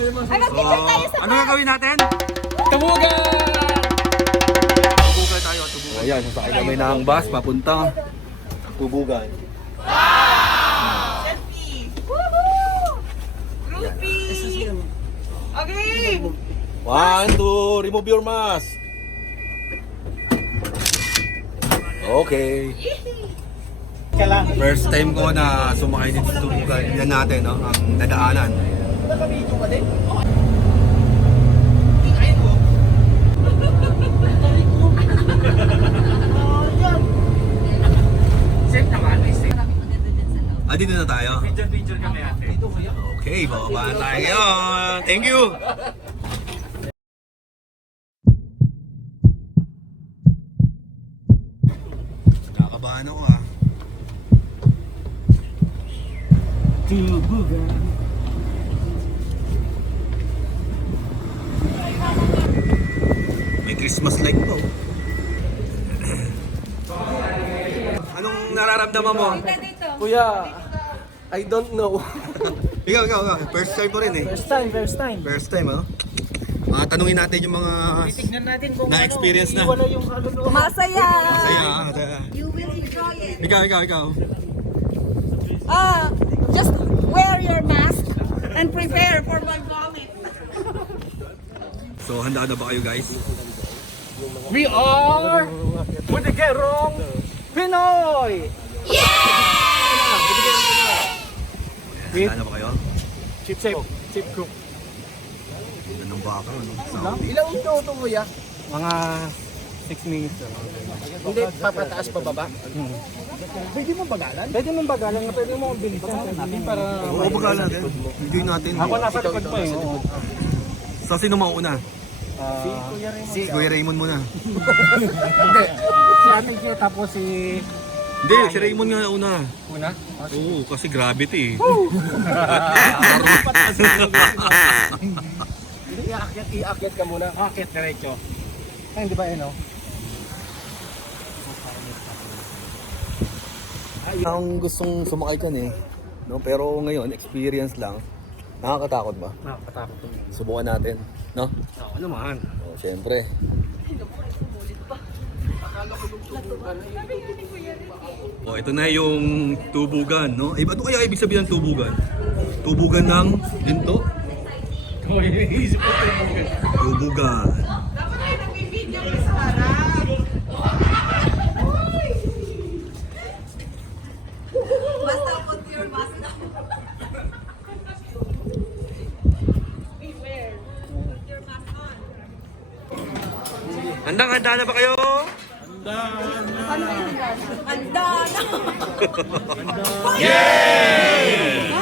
Ay, mag-picture tayo sa Ano gagawin natin? Tubugan! Tubugan tayo, tubugan. O yan, sasakay kami ng bus papuntang Tubugan. selfie. Woohoo! Groupie! Okay! 1, 2, remove your mask. Okay. First time ko na sumakay dito sa Tubugan. Yan natin, no? Ang dadaanan. Nakabidyo ka din? Safe naman, may safe. Ah, dito na tayo. Picture kami ate. Okay, bababa na tayo ngayon. Thank you! Nakakabahan ako ah. Tubugan. May Christmas light po. Anong nararamdaman mo? Dito. Kuya, I don't know. Ikaw. First time ko rin eh. First time. First time, ano? Tanungin natin yung mga Titignan natin kung na-experience na. Wala yung kaluluwa. Masaya! Masaya. You will enjoy it. Ikaw. Just wear your mask and prepare for my vomit. So, handa na ba kayo guys? We are Budigerong Pinoy! Handa na ba kayo? Chip cook. Ganda ng baka, ano? Sound. Ilang minuto kuya? Mga 6 minutes. Hindi, papataas pa baba? Pwede mo bagalan? Pwede mo bagalan na pwede mo bilisan natin para... Oo, baga natin. Enjoy natin. Ako nasa likod pa eh. Oo. So, sino mauna? Si Kuya Raymond muna. Hindi. Si Ate J tapos si... Hindi, si Raymond nga una. Una? Oo, kasi gravity. Hindi, iakyat ka muna. Akyat diretso. Ay, hindi ba yun o? Ang gustong sumakay ka eh. No? Pero ngayon, experience lang. Nakakatakot ba? Nakakatakot to. Subukan natin. No? Oo naman. Oh, syempre. Oh, ito na yung tubugan, no? Ano kaya ibig sabihin ng tubugan? Tubugan ng ginto? Isip ko tubugan. Tubugan. Dapat tayo nag-video ka sa harap. Basta put your mask na. Beware. Put your mask on. Handang-handa na ba kayo? Handa na! Yay!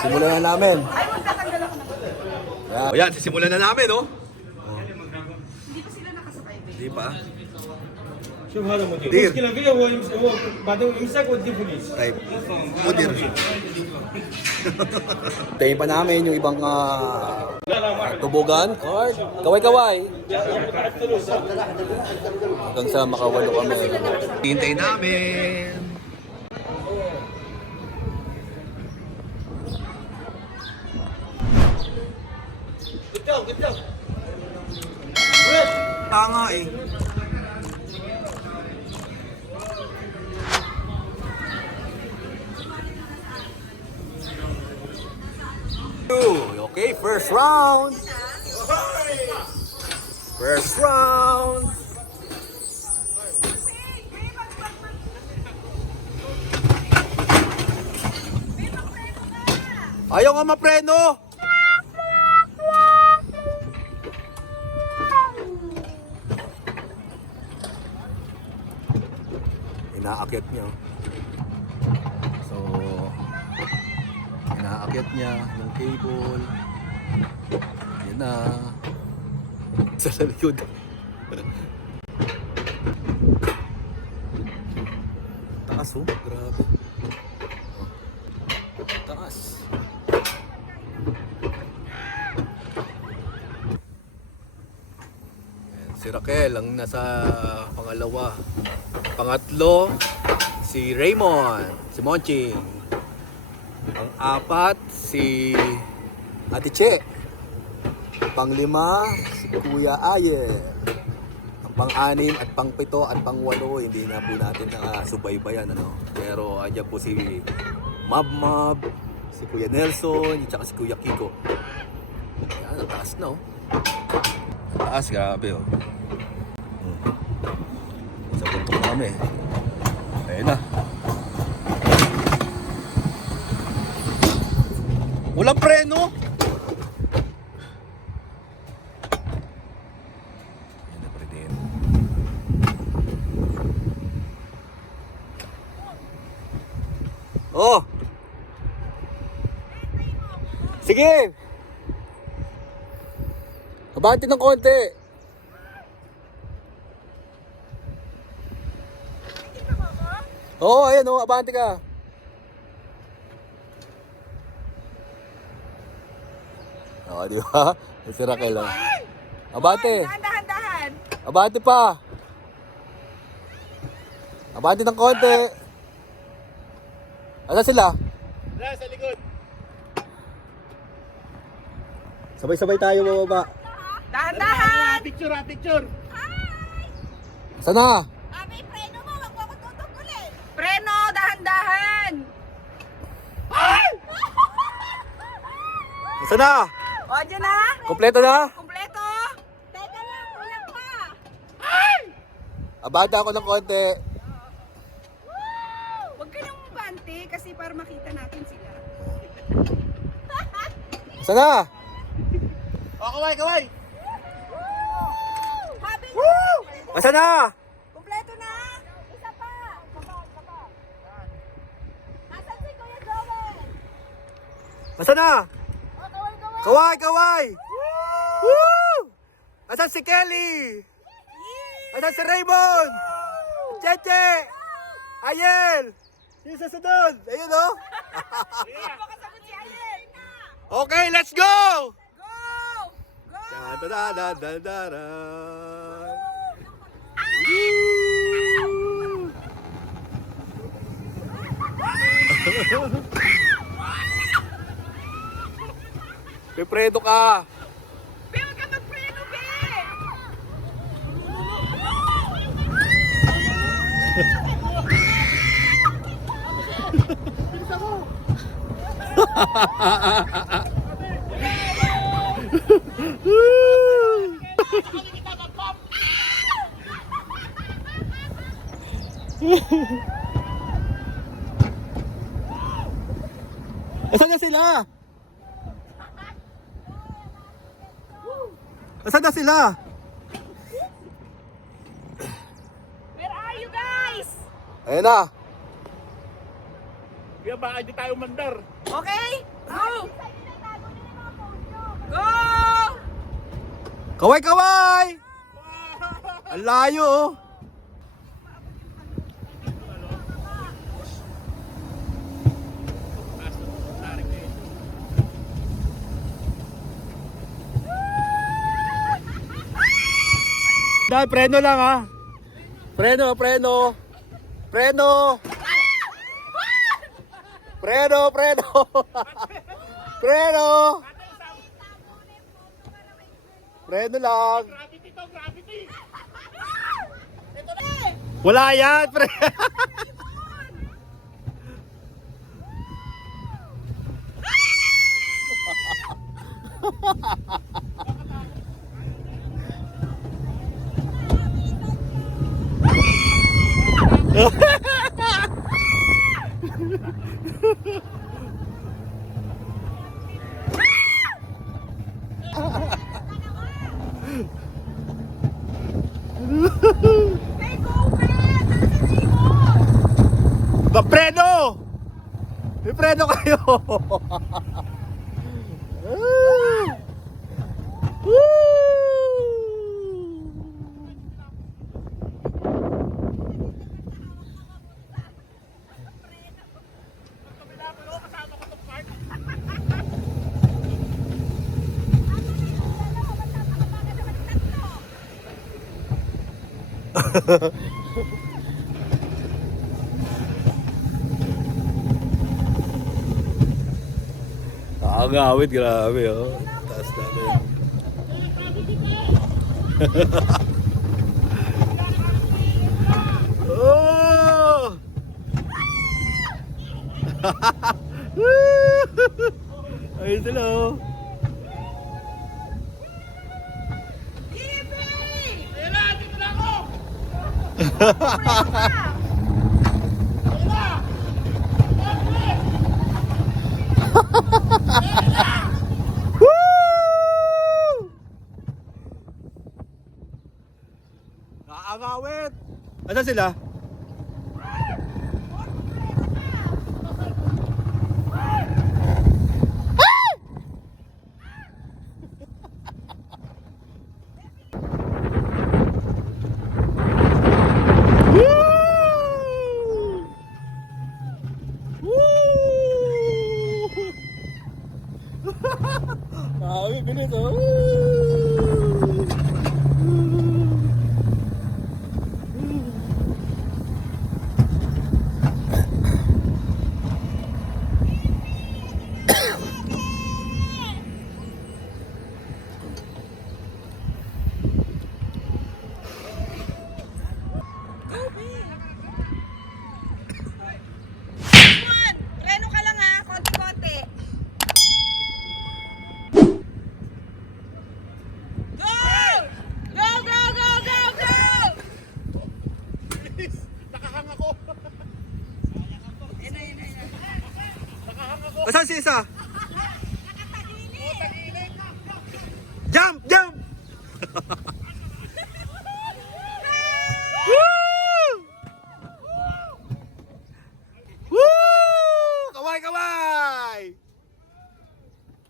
Simulan na namin. O yan, sisimulan na namin, no? Hindi pa sila nakasakay. Hindi pa. شوف هذا مدير دير. المشكله فيه هو بعدين يمسك ودي بوليس Type. Mudir. Tayo pa namin yung ibang tubugan. Card. Kaway-kaway. Hanggang sa makawalo kami. Hintayin namin. Tanga eh. Okay, first round. First round. Ayaw nga mapreno. Inaakyat niya. So, inaakyat niya yung cable. Yan na. Sa likod. Taas oh, grabe. Taas. Si Raquel ang nasa pangalawa. Pangatlo, si Raymond, si Monching. Ang apat, si Ate Che. Panglima, si Kuya Ayer. Ang pang-anim at pang-pito at pang-walo, hindi na po natin nakasubaybayan, ano. Pero andyan po si Mab, si Kuya Nelson, at si Kuya Kiko. Yan, ang taas na, oh. Ang taas, grabe, oh. Sa puntok na kami. Ayun na. Walang preno. Ayun na pa rin. Oh! Sige! Abante ng konti. Oo, ayan o, abante ka. Oo, di ba? Si Raquel o. Abante. Dahan-dahan. Abante pa. Abante ng konti. Ano sila? Wala, sa likod. Sabay-sabay tayo bababa. Dahan-dahan. Picture, picture. Sana? May preno mo, wag mo ako tutugulin. Preno, dahan-dahan. Sana? O, dyan na. Kompleto na? Kompleto. Teka lang, kulang pa. Abante ako ng konti. Huwag ka nang bante kasi para makita natin sila. Sana? Oh, kaway. Happy Asa na? Kompleto na. Isa pa. Nasaan si Kuya Joel? Asa na? O, kaway. Kaway! Woo! Asan si Kelly? Asan si Raymond? Cheche! Ayel! Yung sasunod! Ayun o! Makasagot si Ayen. Okay, let's go! Go! Go! Da-da-da-da-da-da. Pepredo ka! Pero ka magpreno, be! Asan na sila? Asan na sila? Where are you guys? Ayun na! Kaya baka hindi tayo mandar. Okay? Go! Go! Kaway! Ang layo oh! Dahil preno lang ha. Preno. Preno. Preno lang. Gravity. Wala yan, pre. Hey, go, man! Preno! May preno kayo! Nakakangawit, grabe oh. Taas namin. Oh! Ayun sila oh. Nakakangawit! Asan sila? Grabe, bilis oh. Reno ka lang ha, konti-konti. Go! Go, go, go, go, go! Nakahang ako. Yan na, yan na, yan na. Asan si isa? Jump! Jump! Woo! Woo! Kaway, kaway!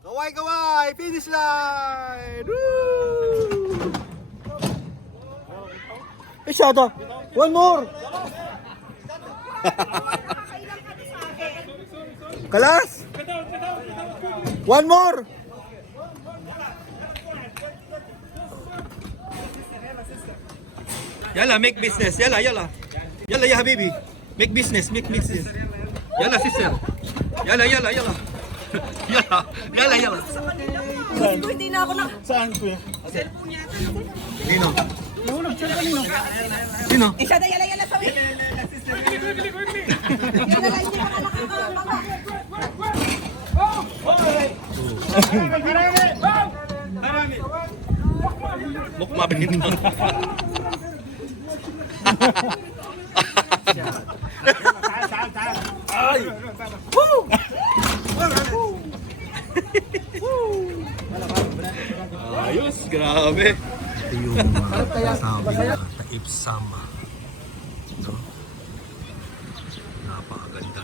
Kaway, kaway! Finish line! Woo! Isyado. One more. Kalas! One more! Yalla, make business. Yalla, yalla. Yalla, ya habibi. Make business, make business. Yalla, sister. Yalla, yalla, yalla. Yalla, yalla, yalla. Siguro hindi na ako na. Saan kuya? Nino? Sino? Isa na, yala, yala, sabi. Yala, hindi ka na nakakababa. Mukma bin. Ay! Ayos, grabe. Ito yung sabi na Taib Sama. No? Napakaganda.